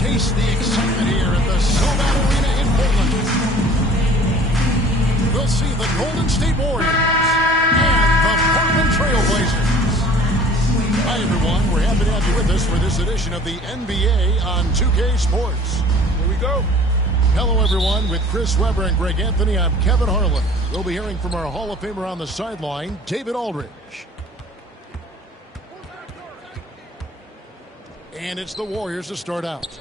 Taste the excitement here at the SoBat Arena in Portland. We'll see the Golden State Warriors and the Portland Trail Blazers. Hi, everyone. We're happy to have you with us for this edition of the NBA on 2K Sports. Here we go. Hello, everyone. With Chris Webber and Greg Anthony, I'm Kevin Harlan. We'll be hearing from our Hall of Famer on the sideline, David Aldridge. And it's the Warriors to start out.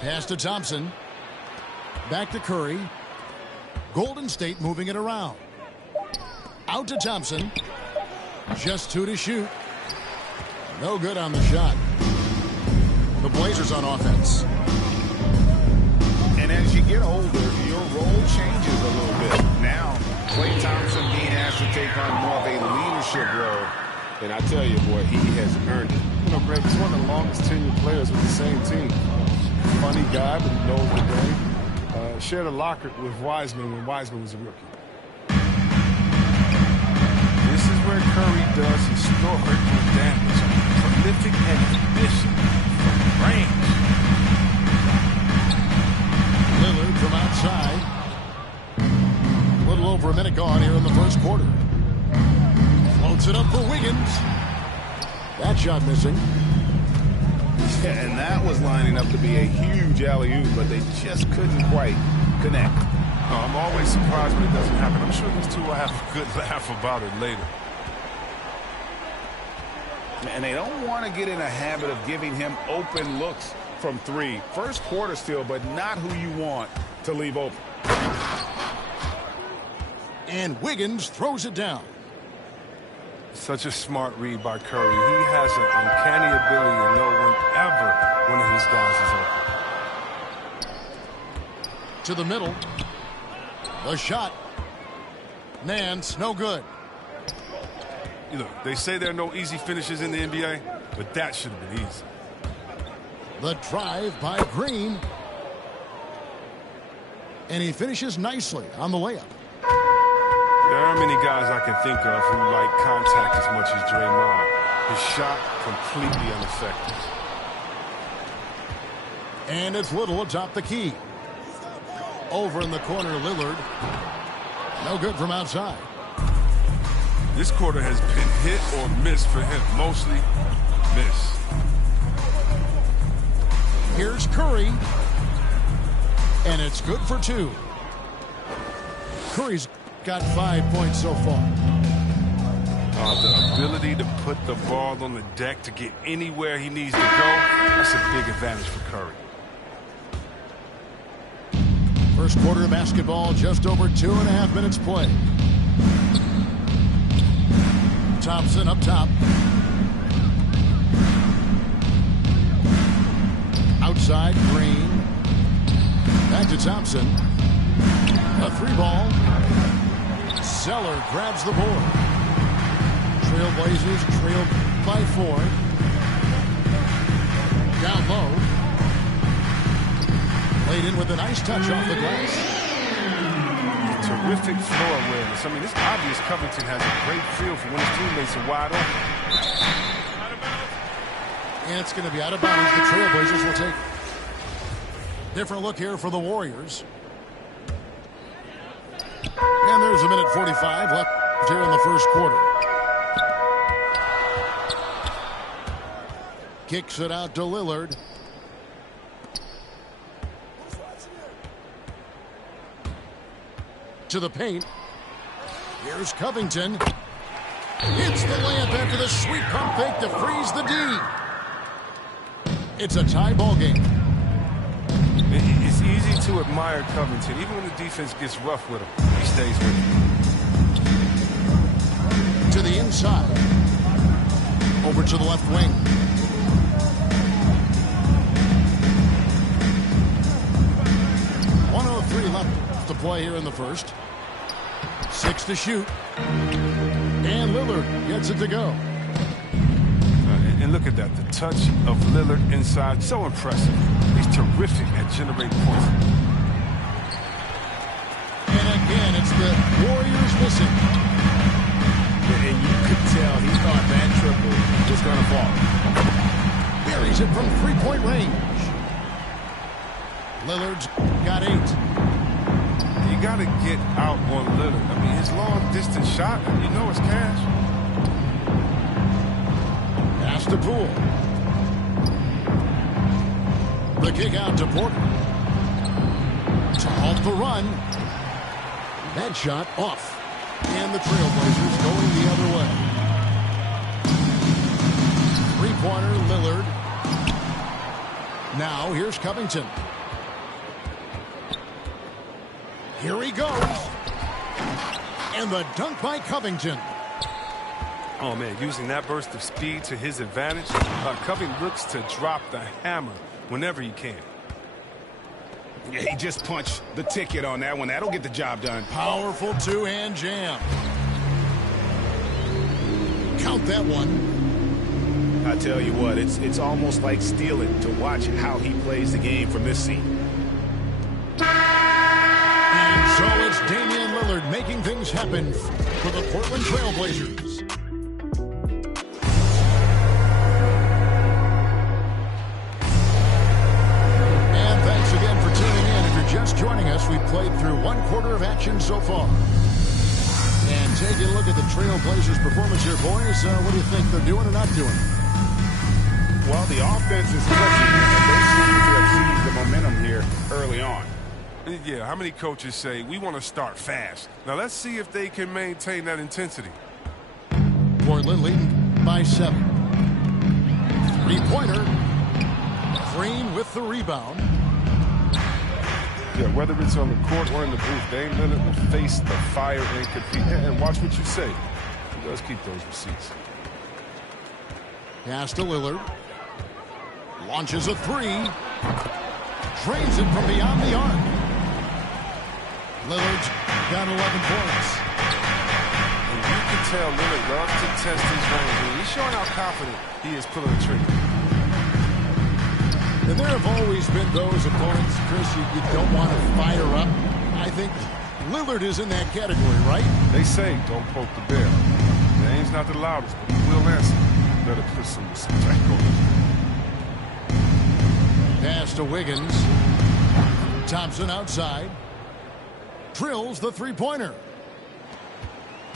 Pass to Thompson. Back to Curry. Golden State moving it around. Out to Thompson. Just 2 to shoot. No good on the shot. The Blazers on offense. And as you get older, your role changes a little bit. Now, Klay Thompson being asked to take on more of a leadership role. And I tell you, boy, he has earned it. You know, Greg, he's one of the longest tenured players with the same team. Funny guy, but he knows the game. Shared a locker with Wiseman when Wiseman was a rookie. This is where Curry does historical damage. Prolific exhibition from range. Lillard from outside. A little over a minute gone here in the first quarter. Floats it up for Wiggins. That shot missing. Yeah, and that was lining up to be a huge alley-oop, but they just couldn't quite connect. Oh, I'm always surprised when it doesn't happen. I'm sure these two will have a good laugh about it later. And they don't want to get in a habit of giving him open looks from 3. First quarter still, but not who you want to leave open. And Wiggins throws it down. Such a smart read by Curry. He has an uncanny ability to know whenever one of his guys is open. To the middle. The shot. Nance, no good. You know, they say there are no easy finishes in the NBA, but that should have been easy. The drive by Green. And he finishes nicely on the layup. There aren't many guys I can think of who like contact as much as Draymond. His shot completely ineffective. And it's Little atop the key. Over in the corner, Lillard. No good from outside. This quarter has been hit or miss for him. Mostly miss. Here's Curry. And it's good for 2. Curry's got 5 points so far. The ability to put the ball on the deck to get anywhere he needs to go, that's a big advantage for Curry. First quarter of basketball, just over 2.5 minutes play. Thompson up top. Outside, Green. Back to Thompson. A 3-ball. Zeller grabs the board. Trailblazers trailed by 4. Down low. Laid in with a nice touch off the glass. Terrific floor awareness. I mean, it's obvious Covington has a great feel for when his teammates are wide open. And it's going to be out of bounds. The Trailblazers will take. Different look here for the Warriors. And there's a minute 45 left here in the first quarter. Kicks it out to Lillard. To the paint. Here's Covington. Hits the layup after the sweet pump fake to freeze the D. It's a tie ball game. It's easy to admire Covington. Even when the defense gets rough with him, he stays with him. To the inside. Over to the left wing. .103 left to play here in the first. 6 to shoot. And Lillard gets it to go. And look at that. The touch of Lillard inside. So impressive. He's terrific at generating points. And again, it's the Warriors missing. And you could tell he thought that triple was going to fall. lays it from three-point range. Lillard's got 8. You got to get out on Lillard. I mean, his long-distance shot, you know it's cash. Pass to Poole. The kick out to Porter. To halt the run. That shot off. And the Trailblazers going the other way. Three-pointer, Lillard. Now, here's Covington. Here he goes. And the dunk by Covington. Oh, man, using that burst of speed to his advantage, Covington looks to drop the hammer whenever he can. Yeah, he just punched the ticket on that one. That'll get the job done. Powerful two-hand jam. Count that one. I tell you what, it's almost like stealing to watch how he plays the game from this seat. And so it's Damian Lillard making things happen for the Portland Trailblazers. And thanks again for tuning in. If you're just joining us, we've played through one quarter of action so far. And taking a look at the Trailblazers' performance here, boys. What do you think they're doing or not doing? Well, the offense is clicking, and they seem to have seized the momentum here early on. Yeah, how many coaches say, we want to start fast? Now, let's see if they can maintain that intensity. Portland leading by 7. Three-pointer. Green with the rebound. Yeah, whether it's on the court or in the booth, Dame Lillard will face the fire and compete. And watch what you say. He does keep those receipts. Pass to Lillard. Launches a 3. Drains it from beyond the arc. Lillard's got 11 points. And you can tell Lillard loves to test his range. And he's showing how confident he is pulling the trigger. And there have always been those opponents, Chris, you don't want to fire up. I think Lillard is in that category, right? They say don't poke the bear. Dame's not the loudest, but he will answer. Better put some respect on it. Pass to Wiggins. Thompson outside. Drills the three-pointer.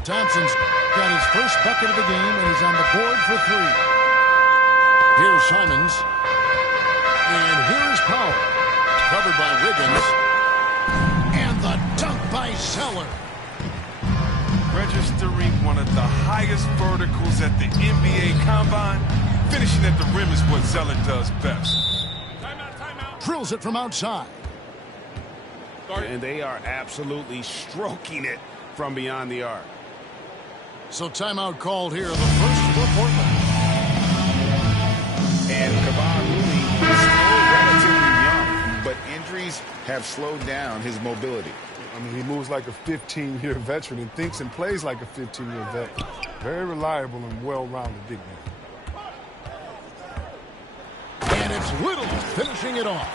Thompson's got his first bucket of the game, and he's on the board for 3. Here's Simons. And here's Powell. Covered by Wiggins. And the dunk by Zeller. Registering one of the highest verticals at the NBA Combine. Finishing at the rim is what Zeller does best. Timeout. Drills it from outside. And they are absolutely stroking it from beyond the arc. So timeout called here, the first for Portland. And Kevon Looney is still relatively young, but injuries have slowed down his mobility. I mean, he moves like a 15-year veteran and thinks and plays like a 15-year vet. Very reliable and well-rounded big man. And it's Little finishing it off.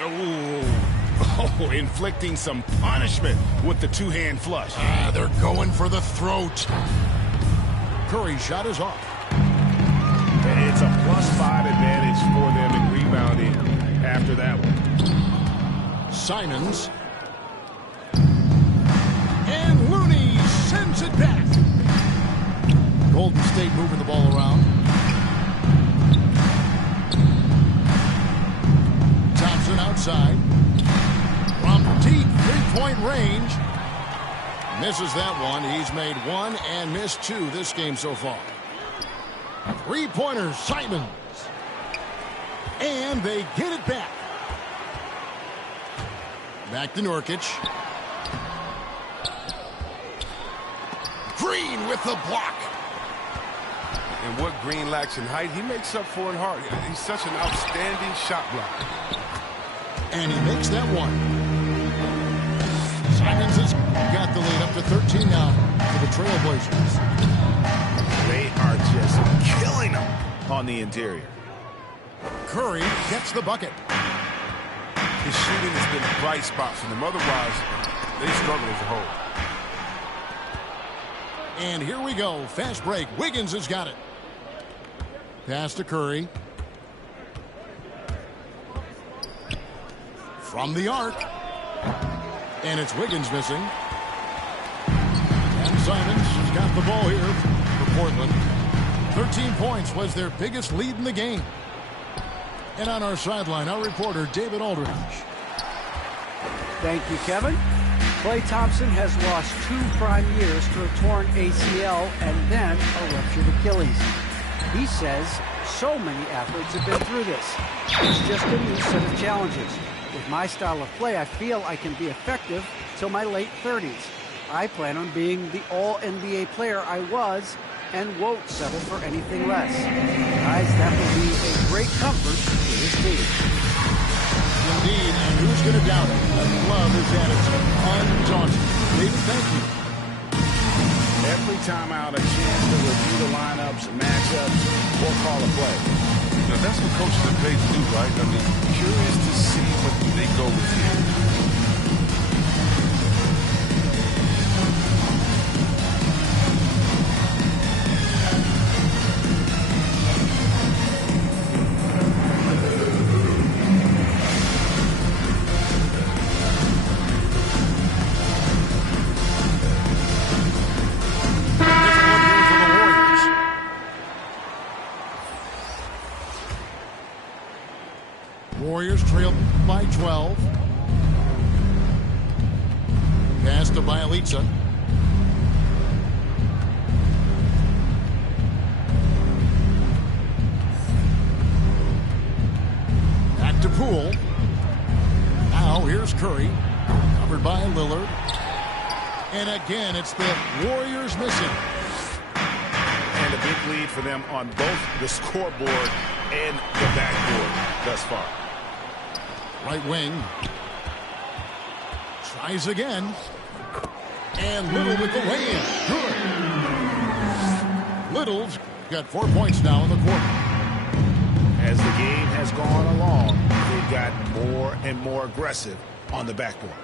Oh, inflicting some punishment with the two-hand flush. They're going for the throat. Curry's shot is off. And it's a +5 advantage for them in rebounding after that one. Simons. And Looney sends it back. Golden State moving the ball around. Thompson outside. From deep three-point range. Misses that one. He's made 1 and missed 2 this game so far. Three-pointer, Simons. And they get it back. Back to Nurkic. Green with the block. And what Green lacks in height, he makes up for in heart. He's such an outstanding shot blocker. And he makes that one. Simons has got the lead up to 13 now for the Trailblazers. They are just killing them on the interior. Curry gets the bucket. His shooting has been a bright spot for them. Otherwise, they struggle as a whole. And here we go. Fast break. Wiggins has got it. Pass to Curry. From the arc. And it's Wiggins missing. And Simons has got the ball here for Portland. 13 points was their biggest lead in the game. And on our sideline, our reporter, David Aldridge. Thank you, Kevin. Klay Thompson has lost 2 prime years to a torn ACL and then a ruptured Achilles. He says so many athletes have been through this. It's just a new set of challenges. With my style of play, I feel I can be effective till my late 30s. I plan on being the all-NBA player I was and won't settle for anything less. Guys, that will be a great comfort to this team. Indeed, and who's going to doubt it? I love his attitude. Undaunted. David, thank you. Every time out, a chance to review the lineups, matchups, or call a play. Now, that's what coaches are paid to do, right? I mean, curious to see what they go with here. Warriors trail by 12. Pass to Bielitsa. Back to Poole. Now here's Curry. Covered by Lillard. And again, it's the Warriors missing. And a big lead for them on both the scoreboard and the backboard thus far. Right wing. Tries again. And Little with the lay-in. Good. Little's got 4 points now in the quarter. As the game has gone along, they've got more and more aggressive on the backboard.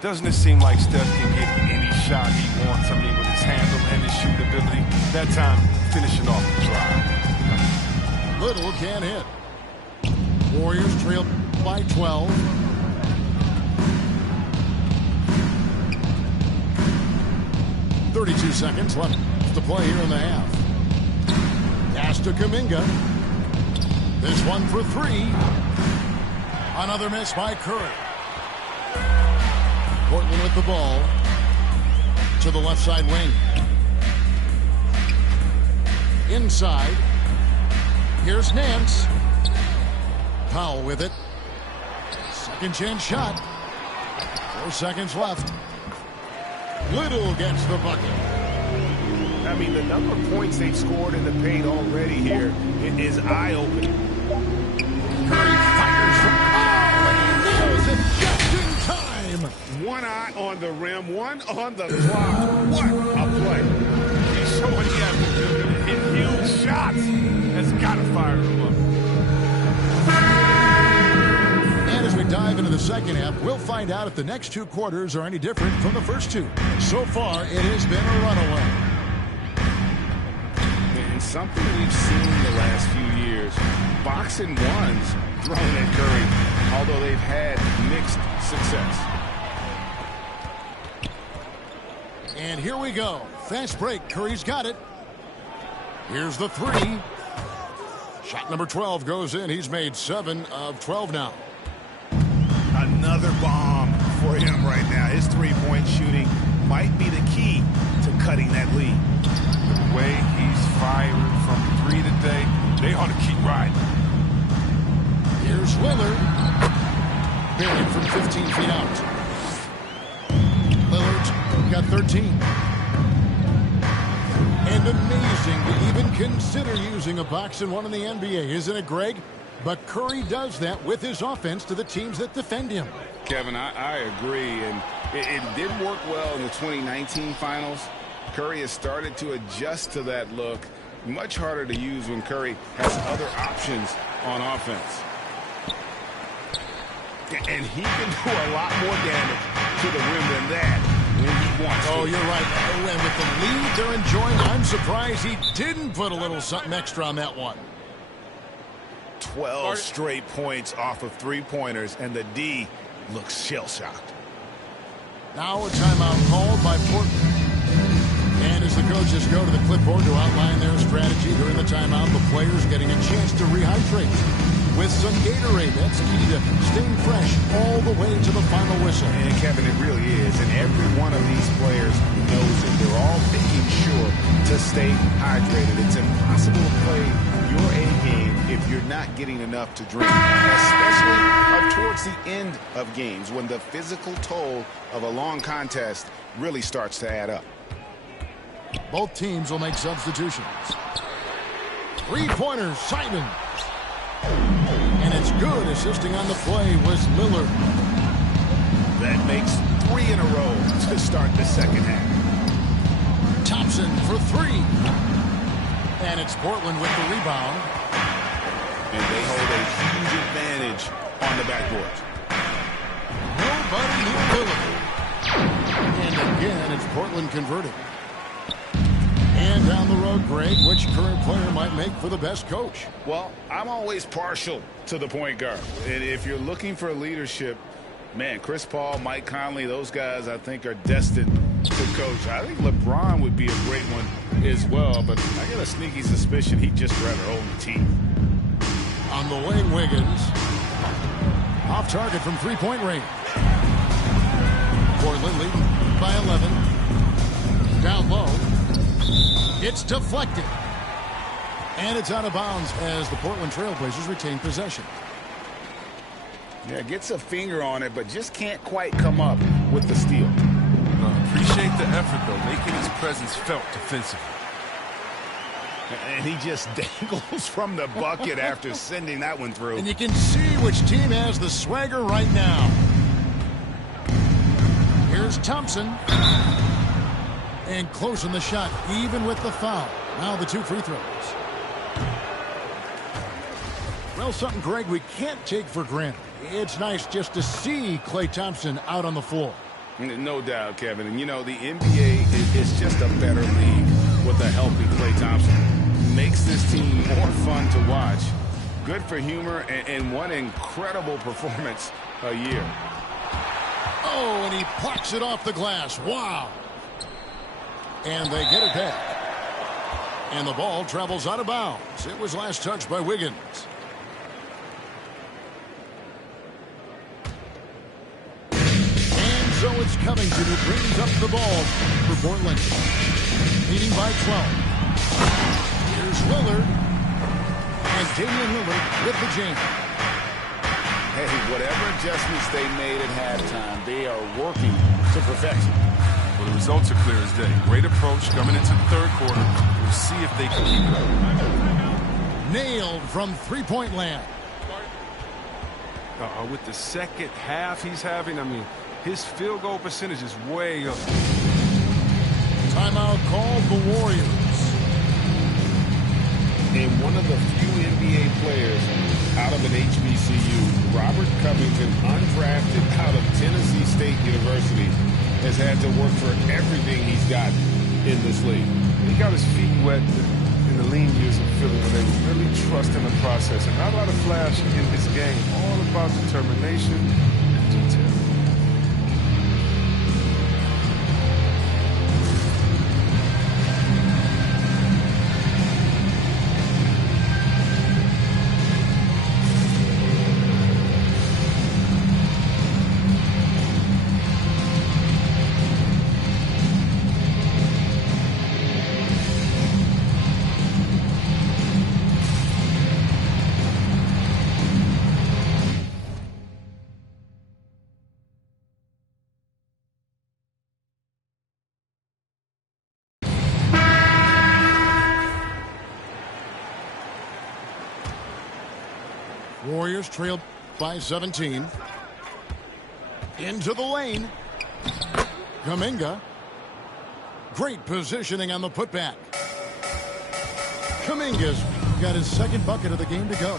Doesn't it seem like Steph can get any shot he wants? I mean, with his handle and his shooting ability. That time, finishing off the drive. Little can't hit. Warriors trail by 12. .32 seconds left to play here in the half. Pass to Kuminga. This one for 3. Another miss by Curry. Portland with the ball to the left side wing. Inside. Here's Nance. Powell with it. Second chance shot. 4 seconds left. Little gets the bucket. I mean, the number of points they've scored in the paint already here is eye-opening. Curry fires from and nails it just in time. One eye on the rim, one on the clock. What a play. He's showing he has to hit huge shots. That's got to fire him up. And as we dive into the second half, we'll find out if the next 2 quarters are any different from the first 2. So far, it has been a runaway. And something we've seen the last few years, boxing ones thrown at Curry, although they've had mixed success. And here we go. Fast break. Curry's got it. Here's the 3. Shot number 12 goes in. He's made 7 of 12 now. Another bomb for him right now. His three-point shooting might be the key to cutting that lead. The way he's firing from 3 today, they ought to keep riding. Here's Lillard. Buried from 15 feet out. Lillard's got 13. And amazing to even consider using a box and one in the NBA, isn't it, Greg? But Curry does that with his offense to the teams that defend him. Kevin, I agree, and it did work well in the 2019 finals. Curry has started to adjust to that look. Much harder to use when Curry has other options on offense. And he can do a lot more damage to the rim than that when he wants to. Oh, you're right. Oh, and with the lead they're enjoying, I'm surprised he didn't put a little something extra on that one. 12 straight points off of three-pointers, and the D looks shell-shocked. Now a timeout called by Portland. And as the coaches go to the clipboard to outline their strategy during the timeout, the players getting a chance to rehydrate with some Gatorade. That's key to staying fresh all the way to the final whistle. And Kevin, it really is. And every one of these players knows it. They're all making sure to stay hydrated. It's impossible to play your A game if you're not getting enough to drink, especially towards the end of games when the physical toll of a long contest really starts to add up. Both teams will make substitutions. Three-pointers, Simon. And it's good. Assisting on the play was Lillard. That makes 3 in a row to start the second half. Thompson for 3. And it's Portland with the rebound. And they hold a huge advantage on the backboard. Nobody near Lillard. And again, it's Portland converting. And down the road, Greg, which current player might make for the best coach? Well, I'm always partial to the point guard. And if you're looking for leadership, man, Chris Paul, Mike Conley, those guys I think are destined to coach. I think LeBron would be a great one as well, but I get a sneaky suspicion he'd just rather own the team. On the wing, Wiggins. Off target from three-point range. Portland leading by 11. Down low. It's deflected. And it's out of bounds as the Portland Trailblazers retain possession. Yeah, gets a finger on it, but just can't quite come up with the steal. Appreciate the effort, though, making his presence felt defensively. And he just dangles from the bucket after sending that one through. And you can see which team has the swagger right now. Here's Thompson. And close in the shot, even with the foul. Now the 2 free throws. Well, something, Greg, we can't take for granted. It's nice just to see Klay Thompson out on the floor. No doubt, Kevin. And, you know, the NBA is just a better league with a healthy Klay Thompson. Makes this team more fun to watch. Good for humor and one incredible performance a year. Oh, and he plucks it off the glass. Wow. And they get it back. And the ball travels out of bounds. It was last touched by Wiggins. And so it's Covington who brings up the ball for Portland. Leading by 12. Here's Lillard. And Damian Lillard with the jam. Hey, whatever adjustments they made at halftime, they are working to perfection. Well, the results are clear as day. Great approach coming into the third quarter. We'll see if they can keep it up. Nailed from three-point land. With the second half he's having, I mean, his field goal percentage is way up. Timeout called the Warriors. And one of the few NBA players out of an HBCU, Robert Covington, undrafted out of Tennessee State University, has had to work for everything he's got in this league. He got his feet wet in the lean years of Philly when they really trust in the process. And not a lot of flash in his game. All about determination and detail. Warriors trailed by 17. Into the lane. Kuminga. Great positioning on the putback. Kuminga's got his second bucket of the game to go.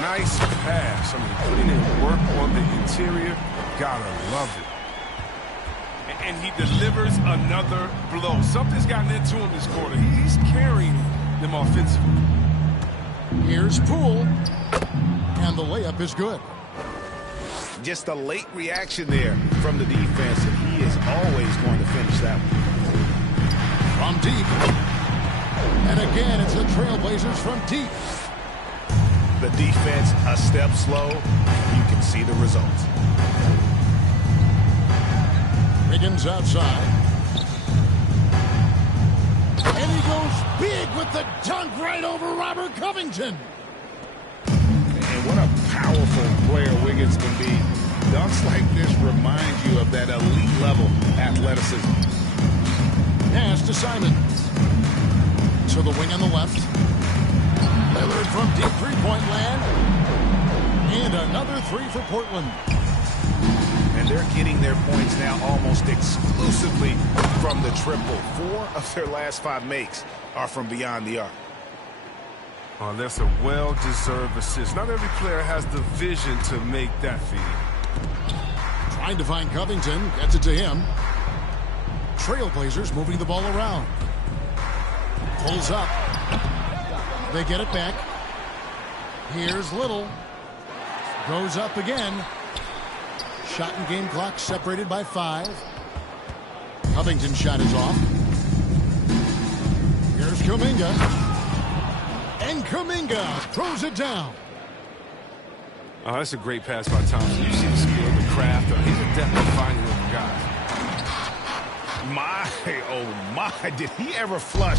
Nice pass. I mean, putting in work on the interior. Gotta love it. and he delivers another blow. Something's gotten into him this quarter. He's carrying them offensively. Here's Poole, and the layup is good. Just a late reaction there from the defense, and he is always going to finish that one. From deep. And again, it's the Trailblazers from deep. The defense a step slow. You can see the results. Wiggins outside. And he goes big with the dunk right over Robert Covington. And what a powerful player Wiggins can be. Dunks like this remind you of that elite level athleticism. Pass to Simon. To the wing on the left. Lillard from deep three-point land. And another three for Portland. And they're getting their points now almost exclusively from the triple. 4 of their last 5 makes are from beyond the arc. Oh, that's a well-deserved assist. Not every player has the vision to make that feed. Trying to find Covington. Gets it to him. Trailblazers moving the ball around. Pulls up. They get it back. Here's Little. Goes up again. Shot and game clock separated by 5. Covington's shot is off. Here's Kuminga. And Kuminga throws it down. Oh, that's a great pass by Thompson. You see the skill, the craft. He's a definite finding of guys. My, oh my, did he ever flush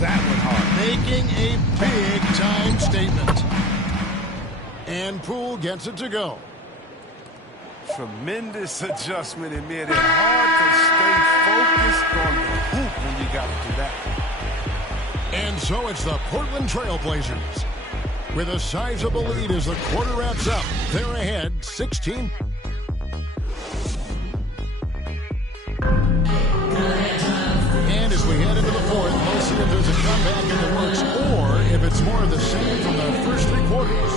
that one hard? Making a big-time statement. And Poole gets it to go. Tremendous adjustment in mid. It's hard to stay focused on the hoop when you got to do that. And so it's the Portland Trailblazers with a sizable lead as the quarter wraps up. They're ahead 16. And as we head into the fourth, we'll see if there's a comeback in the works or if it's more of the same from the first 3 quarters.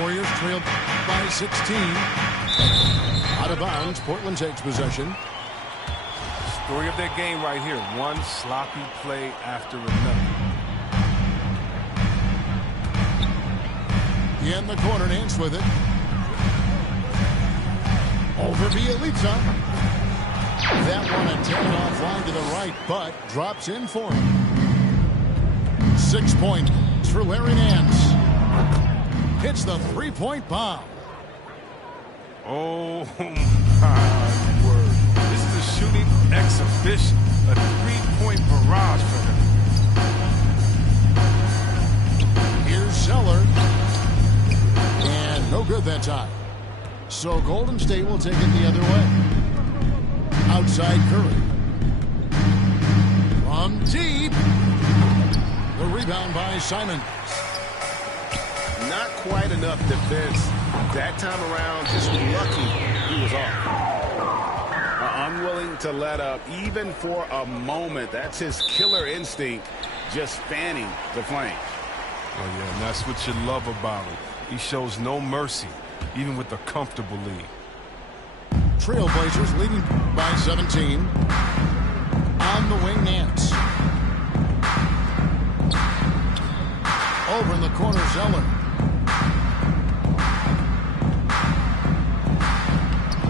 Warriors trailed by 16. Out of bounds, Portland takes possession. Story of their game right here. One sloppy play after another. In the corner, Nance with it. Over Bielitsa. That one intended offline to the right, but drops in for him. 6 points for Larry Nance. Hits the three-point bomb. Oh, my word. This is a shooting exhibition. A three-point barrage for him. Here's Zeller. And no good that time. So Golden State will take it the other way. Outside Curry. From deep. The rebound by Simon. Not quite enough defense that time around. Just lucky he was off. Unwilling to let up even for a moment. That's his killer instinct, just fanning the flame. Oh, yeah, and that's what you love about him. He shows no mercy, even with a comfortable lead. Trailblazers leading by 17. On the wing, Nance. Over in the corner, Zeller.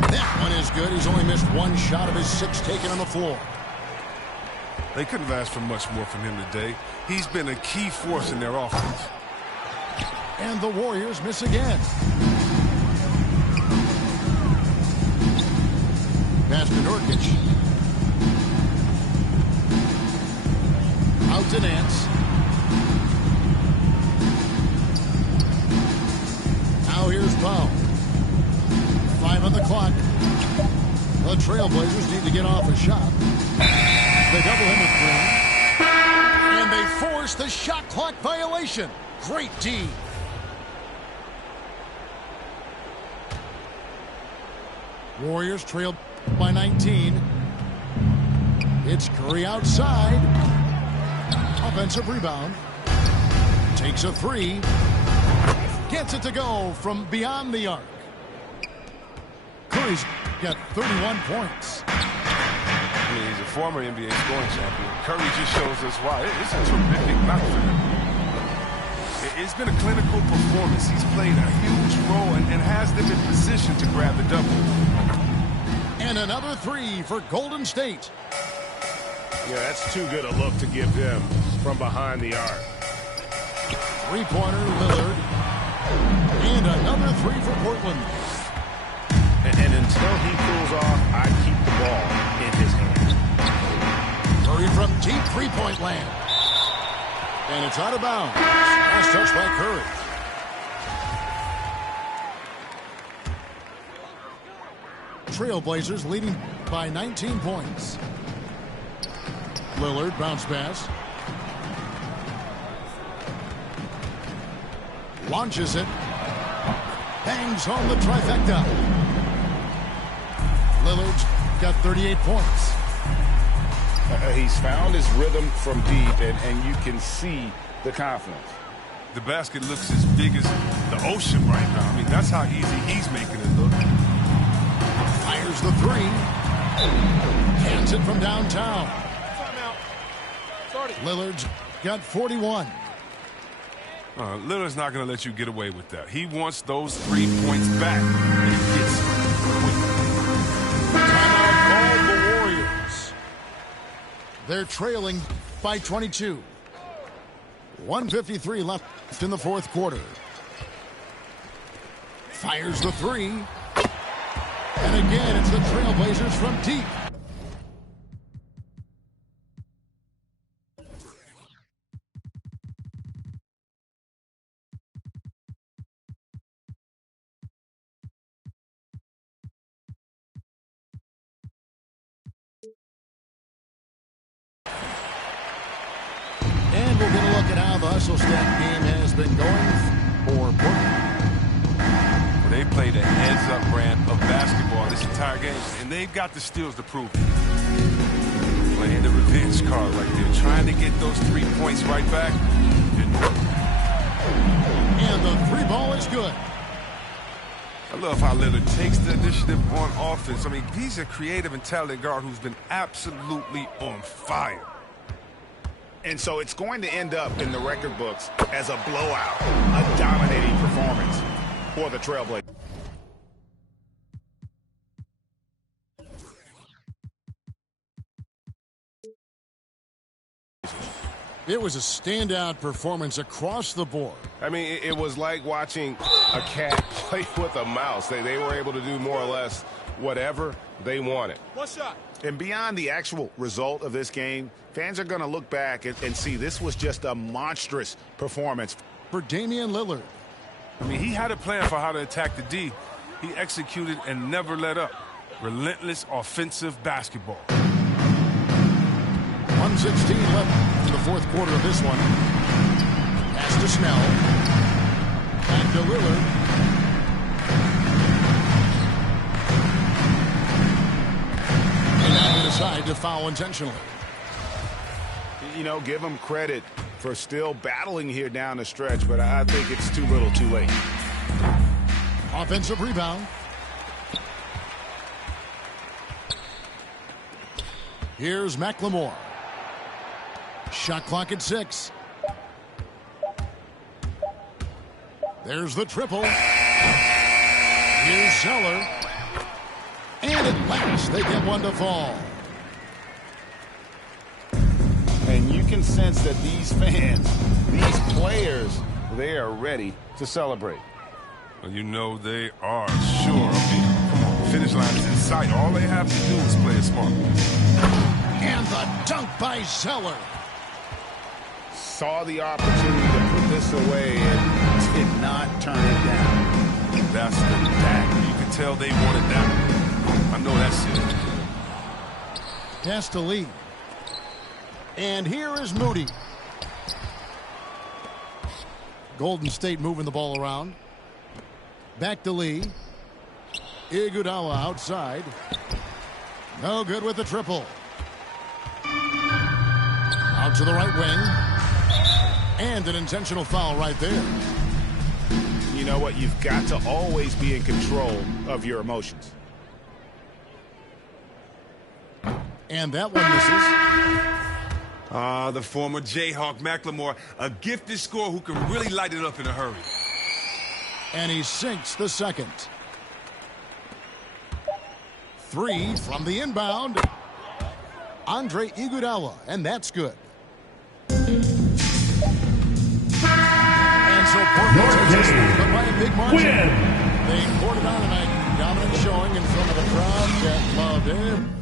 That one is good. He's only missed 1 shot of his 6 taken on the floor. They couldn't have asked for much more from him today. He's been a key force in their offense. And the Warriors miss again. Pass to Nurkic. Out to Nance. Now here's Powell. 5 on the clock. The Trailblazers need to get off a shot. They double him with Green. And they force the shot clock violation. Great D. Warriors trail by 19. It's Curry outside. Offensive rebound. Takes a 3. Gets it to go from beyond the arc. Curry's got 31 points. I mean, he's a former NBA scoring champion. Curry just shows us why. It's a terrific night for him. It's been a clinical performance. He's played a huge role and has them in position to grab the double. And another three for Golden State. Yeah, that's too good a look to give him from behind the arc. Three-pointer, Lillard. And another three for Portland. And until he cools off, I keep the ball in his hand. Curry from deep three-point land. And it's out of bounds. Last touch by Curry. Trailblazers leading by 19 points. Lillard, bounce pass. Launches it. Bangs home the trifecta. Lillard's got 38 points. He's found his rhythm from deep, and you can see the confidence. The basket looks as big as the ocean right now. I mean, that's how easy he's making it look. Fires the three. Cans it from downtown. Lillard's got 41. Lillard's not going to let you get away with that. He wants those 3 points back, and he gets it quickly. Timeout, the Warriors. They're trailing by 22. 1:53 left in the fourth quarter. Fires the three. And again, it's the Trailblazers from deep. And we're going to look at how the hustle stat game has been going for Portland. They played a heads-up brand of basketball this entire game, and they've got the steals to prove it. Playing the revenge card right there, trying to get those 3 points right back. Didn't work. And the three ball is good. I love how Lillard takes the initiative on offense. I mean, he's a creative and talented guard who's been absolutely on fire. And so it's going to end up in the record books as a blowout, a dominating performance for the Trailblazers. It was a standout performance across the board. I mean, it was like watching a cat play with a mouse. They were able to do more or less whatever they wanted. What's up? And beyond the actual result of this game, fans are going to look back and see this was just a monstrous performance For Damian Lillard. I mean, he had a plan for how to attack the D. He executed and never let up. Relentless offensive basketball. 1:16 left in the fourth quarter of this one. Pass to Snell. Back to Lillard. And now they decide to foul intentionally. You know, give him credit for still battling here down the stretch, but I think it's too little too late. Offensive rebound. Here's McLemore. Shot clock at 6. There's the triple. Here's Zeller. And at last, they get one to fall. And you can sense that these fans, these players, they are ready to celebrate. Well, you know they are, sure. I mean, come on, the finish line is in sight. All they have to do is play it smart. And the dunk by Zeller. Saw the opportunity to put this away and did not turn it down. That's the dagger. You can tell they wanted that. I know that's it. Pass to Lee. And here is Moody. Golden State moving the ball around. Back to Lee. Iguodala outside. No good with the triple. Out to the right wing. And an intentional foul right there. You know what? You've got to always be in control of your emotions. And that one misses. The former Jayhawk McLemore, a gifted scorer who can really light it up in a hurry. And he sinks the second. 3 from the inbound. Andre Iguodala, and that's good. And so Portland takes this one, but by a big margin. They poured it on tonight. Dominant showing in front of a crowd that loved him.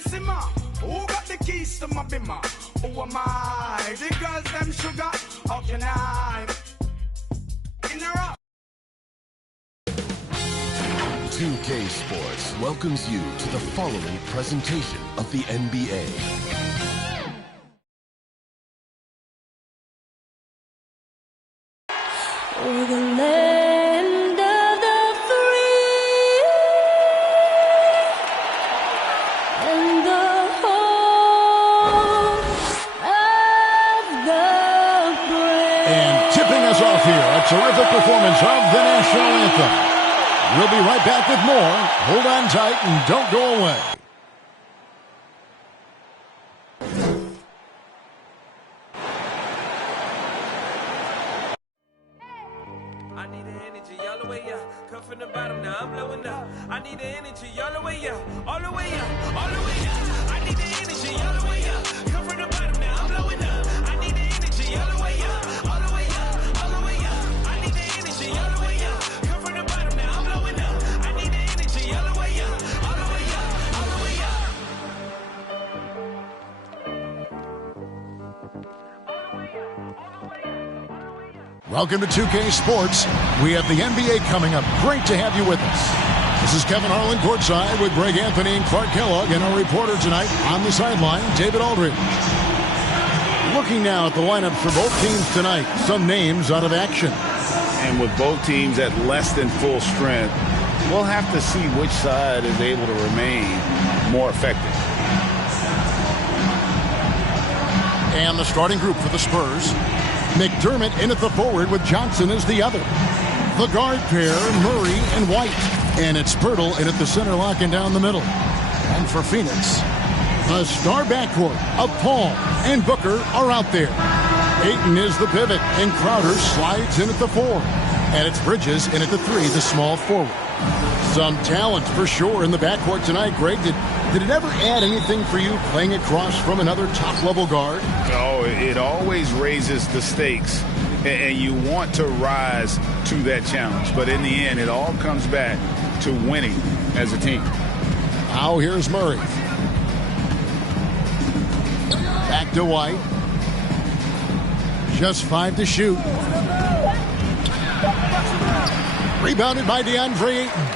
simmer. Who got the keys to my bimmer? Who am I? The girls them sugar. How can I? Interrupt. 2K Sports welcomes you to the following presentation of the NBA. For the land of the free and the home of the brave. And tipping us off here, a terrific performance of the national anthem. We'll be right back with more. Hold on tight and don't go away. I need the energy all the way up. Come from the bottom, now I'm blowing up. I need the energy all the way up. All the way up, all the way up. I need the energy all the way up. Come from the bottom, now I'm blowing up. I need the energy all the way up. All the way up, all the way up. I need the energy all the way up. Come from the bottom, now I'm blowing up. I need the energy all the way up. All the way up, all the way up. Welcome to 2K Sports. We have the NBA coming up. Great to have you with us. This is Kevin Harlan courtside with Greg Anthony and Clark Kellogg, and our reporter tonight on the sideline, David Aldridge. Looking now at the lineups for both teams tonight, some names out of action. And with both teams at less than full strength, we'll have to see which side is able to remain more effective. And the starting group for the Spurs. McDermott in at the forward with Johnson as the other. The guard pair, Murray and White. And it's Pirtle in at the center, locking down the middle. And for Phoenix, the star backcourt of Paul and Booker are out there. Ayton is the pivot, and Crowder slides in at the 4. And it's Bridges in at the 3, the small forward. Some talent for sure in the backcourt tonight, Greg. Did it ever add anything for you playing across from another top-level guard? Oh, it always raises the stakes, and you want to rise to that challenge. But in the end, it all comes back to winning as a team. Now here's Murray. Back to White. Just 5 to shoot. Rebounded by DeAndre Ayton.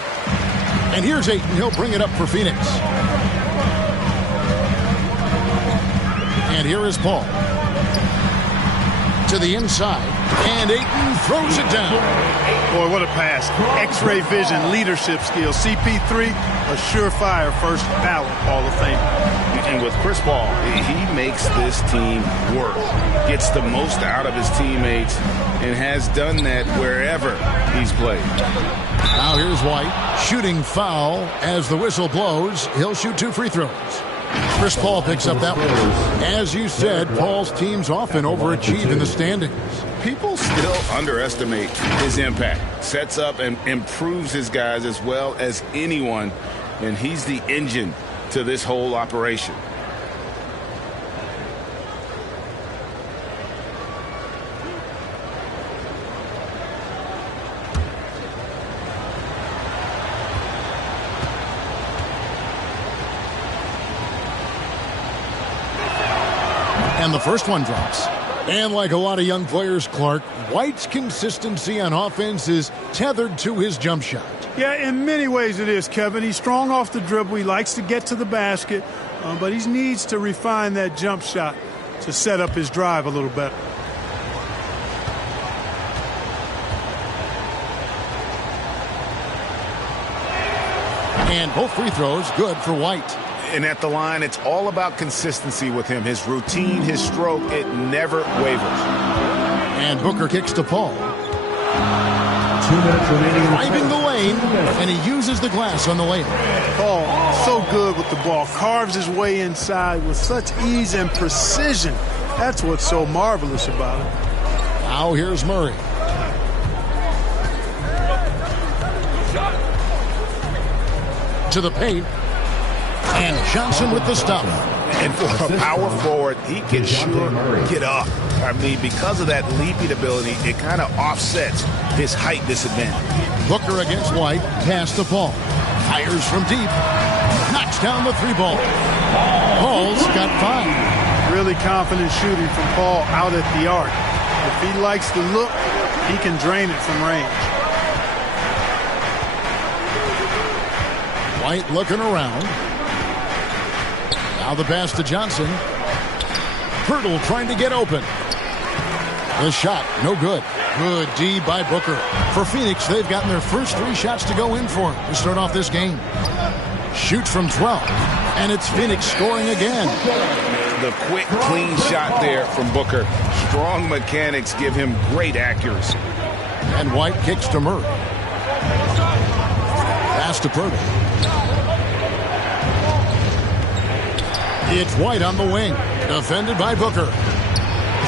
And here's Ayton. He'll bring it up for Phoenix. And here is Paul. To the inside. And Ayton throws it down. Boy, what a pass. X-ray vision, leadership skills. CP3, a surefire first ballot Hall of Fame. And with Chris Paul, he makes this team work. Gets the most out of his teammates and has done that wherever he's played. Now here's White. Shooting foul as the whistle blows. He'll shoot 2 free throws. Chris Paul picks up that one. As you said, Paul's teams often overachieve in the standings. People still underestimate his impact. Sets up and improves his guys as well as anyone, and he's the engine to this whole operation. And the first one drops. And like a lot of young players, Clark, White's consistency on offense is tethered to his jump shot. Yeah, in many ways it is, Kevin. He's strong off the dribble. He likes to get to the basket, but he needs to refine that jump shot to set up his drive a little better. And both free throws good for White. And at the line, it's all about consistency with him. His routine, his stroke, it never wavers. And Booker kicks to Paul. 2 minutes remaining. Driving the lane, and he uses the glass on the layup. Paul, so good with the ball. Carves his way inside with such ease and precision. That's what's so marvelous about it. Now here's Murray. To the paint. And Johnson with the stop. And for a power forward, he can sure get up. I mean, because of that leaping ability, it kind of offsets his height disadvantage. Booker against White. Pass to Paul. Fires from deep. Knocks down the 3 ball. Paul's got 5. Really confident shooting from Paul out at the arc. If he likes the look, he can drain it from range. White looking around. Now the pass to Johnson. Pirtle trying to get open. The shot, no good. Good D by Booker. For Phoenix, they've gotten their first 3 shots to go in for him to start off this game. Shoots from 12. And it's Phoenix scoring again. The quick, clean shot there from Booker. Strong mechanics give him great accuracy. And White kicks to Murray. Pass to Pirtle. It's White on the wing. Defended by Booker.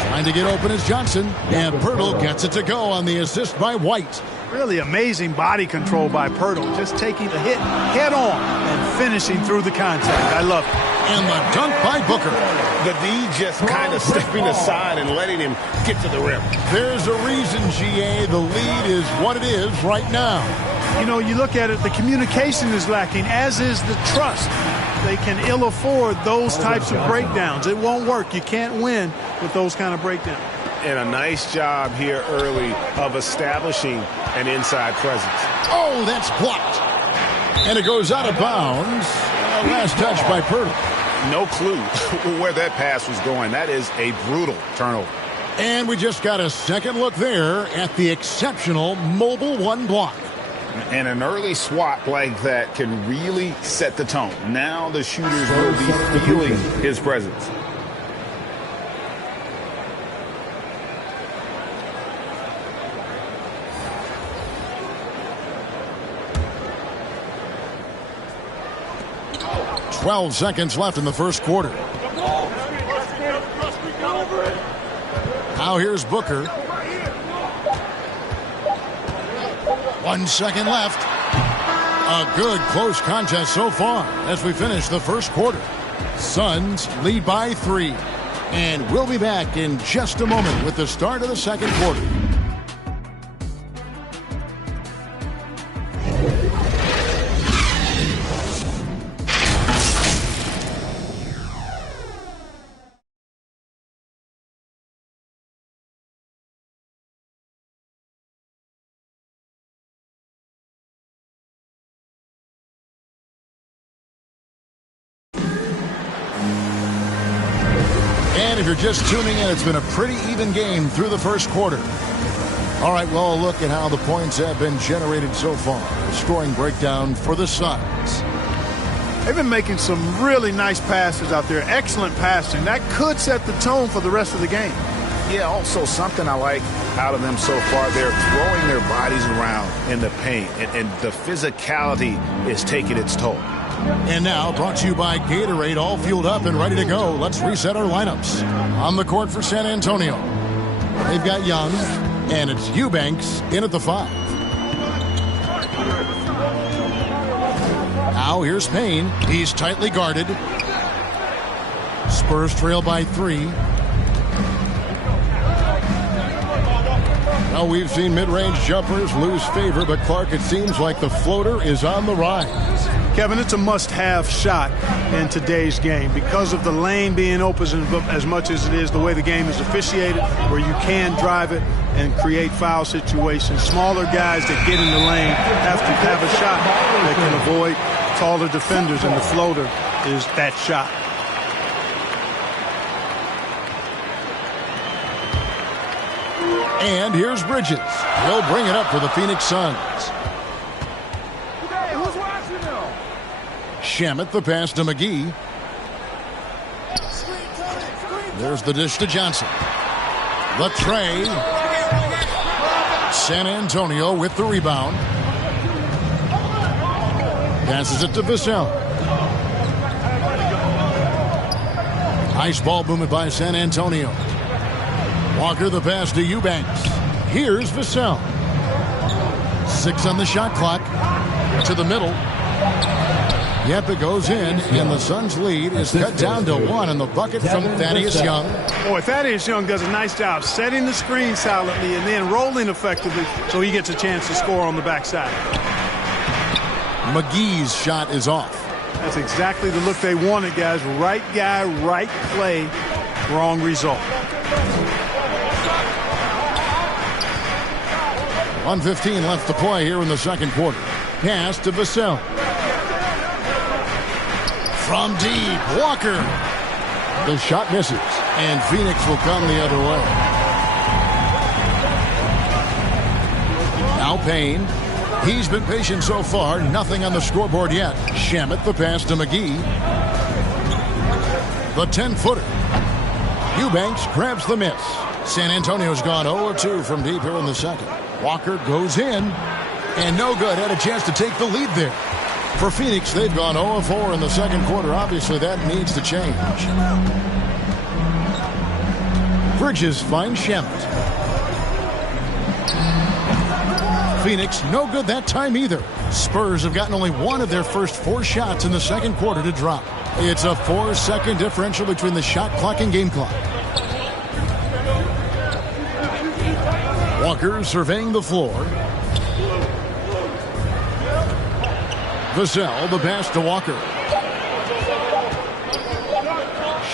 Trying to get open is Johnson. And Pirtle gets it to go on the assist by White. Really amazing body control by Pirtle. Just taking the hit head on and finishing through the contact. I love it. And the dunk by Booker. The D just kind of stepping aside and letting him get to the rim. There's a reason, GA, the lead is what it is right now. You know, you look at it, the communication is lacking, as is the trust. They can ill afford those types of breakdowns. It won't work. You can't win with those kind of breakdowns. And a nice job here early of establishing an inside presence. Oh, that's blocked. And it goes out of bounds. Last touch by Pirtle. No clue where that pass was going. That is a brutal turnover. And we just got a second look there at the exceptional mobile 1 block. And an early swat like that can really set the tone. Now the shooters will be feeling his presence. "12 seconds left in the first quarter. Now here's Booker. 1 second left. A good close contest so far as we finish the first quarter. Suns lead by 3. And we'll be back in just a moment with the start of the second quarter. And if you're just tuning in, it's been a pretty even game through the first quarter. All right, well, a look at how the points have been generated so far. The scoring breakdown for the Suns. They've been making some really nice passes out there. Excellent passing. That could set the tone for the rest of the game. Yeah, also something I like out of them so far, they're throwing their bodies around in the paint, and the physicality is taking its toll. And now, brought to you by Gatorade, all fueled up and ready to go. Let's reset our lineups. On the court for San Antonio, they've got Young, and it's Eubanks in at the 5. Now here's Payne. He's tightly guarded. Spurs trail by 3. Well, we've seen mid-range jumpers lose favor, but Clark, it seems like the floater is on the rise. Kevin, it's a must-have shot in today's game because of the lane being open as much as it is, the way the game is officiated, where you can drive it and create foul situations. Smaller guys that get in the lane have to have a shot that can avoid taller defenders, and the floater is that shot. And here's Bridges. He'll bring it up for the Phoenix Suns. Shamet the pass to McGee. There's the dish to Johnson. The tray. San Antonio with the rebound. Passes it to Vassell. Nice ball movement by San Antonio. Walker the pass to Eubanks. Here's Vassell. 6 on the shot clock. To the middle. Yep, it goes in, and the Suns' lead is cut down to 1 on the bucket from Thaddeus Young. Boy, Thaddeus Young does a nice job setting the screen silently and then rolling effectively so he gets a chance to score on the backside. McGee's shot is off. That's exactly the look they wanted, guys. Right guy, right play, wrong result. 1:15 left to play here in the second quarter. Pass to Vassell. From deep, Walker. The shot misses, and Phoenix will come the other way. Now Payne. He's been patient so far. Nothing on the scoreboard yet. Shamet the pass to McGee. The 10-footer. Eubanks grabs the miss. San Antonio's gone 0-2 from deep here in the second. Walker goes in, and no good. Had a chance to take the lead there. For Phoenix, they've gone 0-4 in the second quarter. Obviously, that needs to change. Bridges finds Shamet. Phoenix, no good that time either. Spurs have gotten only one of their first 4 shots in the second quarter to drop. It's a 4-second differential between the shot clock and game clock. Walker surveying the floor. Vassell, the pass to Walker.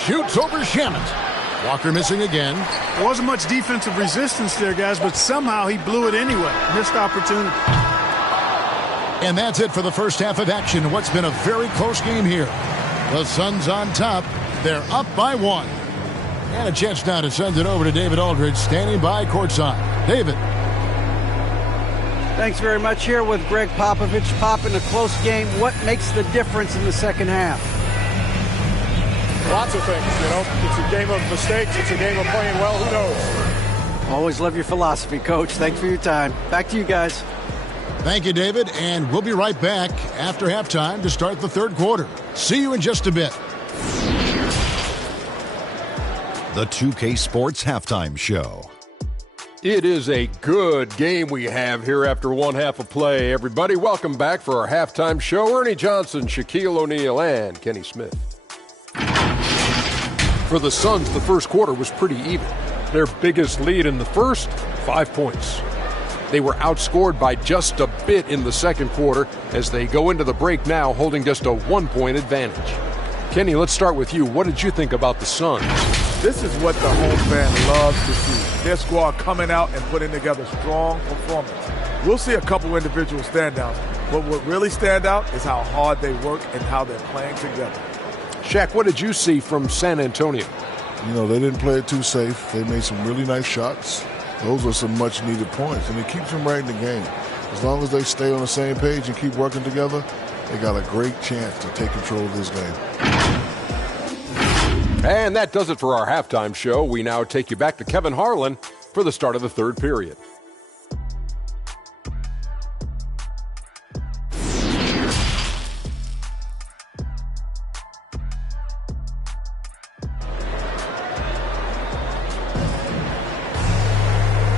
Shoots over Shamet. Walker missing again. There wasn't much defensive resistance there, guys, but somehow he blew it anyway. Missed opportunity. And that's it for the first half of action. What's been a very close game here. The Suns on top. They're up by 1. And a chance now to send it over to David Aldridge, standing by courtside. David. Thanks very much. Here with Greg Popovich. Pop, in a close game, what makes the difference in the second half? Lots of things, you know. It's a game of mistakes. It's a game of playing well. Who knows? Always love your philosophy, Coach. Thanks for your time. Back to you guys. Thank you, David. And we'll be right back after halftime to start the third quarter. See you in just a bit. The 2K Sports Halftime Show. It is a good game we have here after one half of play. Everybody, welcome back for our halftime show. Ernie Johnson, Shaquille O'Neal, and Kenny Smith. For the Suns, the first quarter was pretty even. Their biggest lead in the first, 5 points. They were outscored by just a bit in the second quarter as they go into the break now holding just a 1-point advantage. Kenny, let's start with you. What did you think about the Suns? This is what the home fan loves to see. Their squad coming out and putting together strong performance. We'll see a couple individual standouts, but what really stand out is how hard they work and how they're playing together. Shaq, what did you see from San Antonio? You know, they didn't play it too safe. They made some really nice shots. Those are some much-needed points, and it keeps them right in the game. As long as they stay on the same page and keep working together, they got a great chance to take control of this game. And that does it for our halftime show. We now take you back to Kevin Harlan for the start of the third period.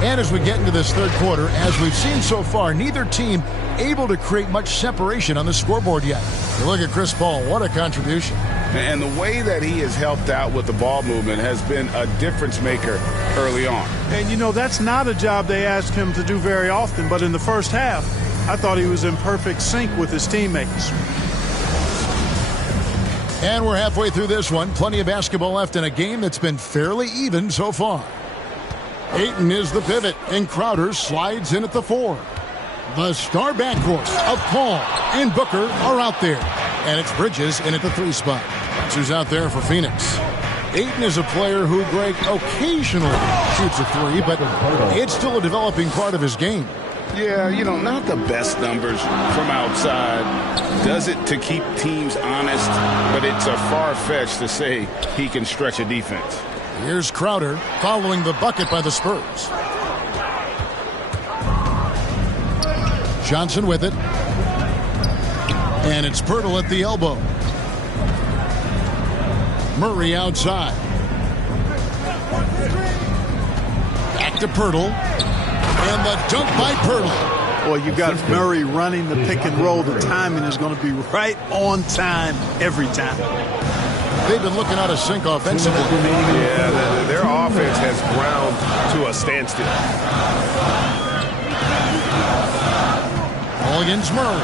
And as we get into this third quarter, as we've seen so far, neither team able to create much separation on the scoreboard yet. You look at Chris Paul, what a contribution. And the way that he has helped out with the ball movement has been a difference maker early on. And, you know, that's not a job they ask him to do very often, but in the first half, I thought he was in perfect sync with his teammates. And we're halfway through this one. Plenty of basketball left in a game that's been fairly even so far. Ayton is the pivot, and Crowder slides in at the 4. The star backcourt of Paul and Booker are out there. And it's Bridges in at the 3 spot. That's who's out there for Phoenix. Ayton is a player who, Greg, occasionally shoots a 3, but it's still a developing part of his game. Yeah, you know, not the best numbers from outside. Does it to keep teams honest, but it's a far-fetched to say he can stretch a defense. Here's Crowder following the bucket by the Spurs. Johnson with it. And it's Pirtle at the elbow. Murray outside. Back to Pirtle. And the dunk by Pirtle. Boy, you got Murray running the pick and roll. The timing is going to be right on time every time. They've been looking out of sync offensively. Yeah, their offense has ground to a standstill. Ball against Murray.